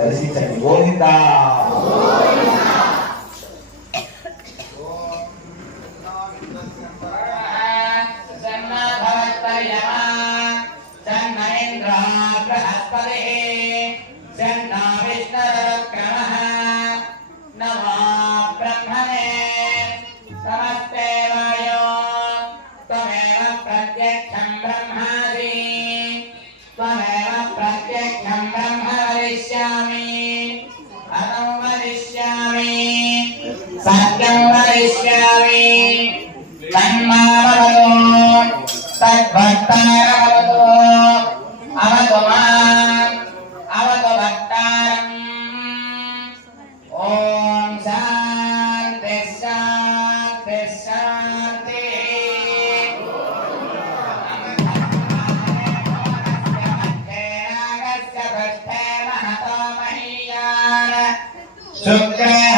దర్శించండి. గోవిందా सत्यं वदिष्यामि तन्मामवतु तद्भक्तारमवतु अवतु माम् अवतु भक्तारम् ॐ शान्ति शान्ति शान्ति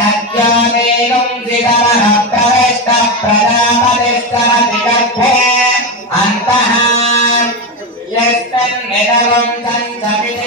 शुक्रहत्यामेकं द्विगमः प्रविष्टः प्रजापतिश्चरति गर्भे अन्तः यस्मिन्निदं सन्तमिति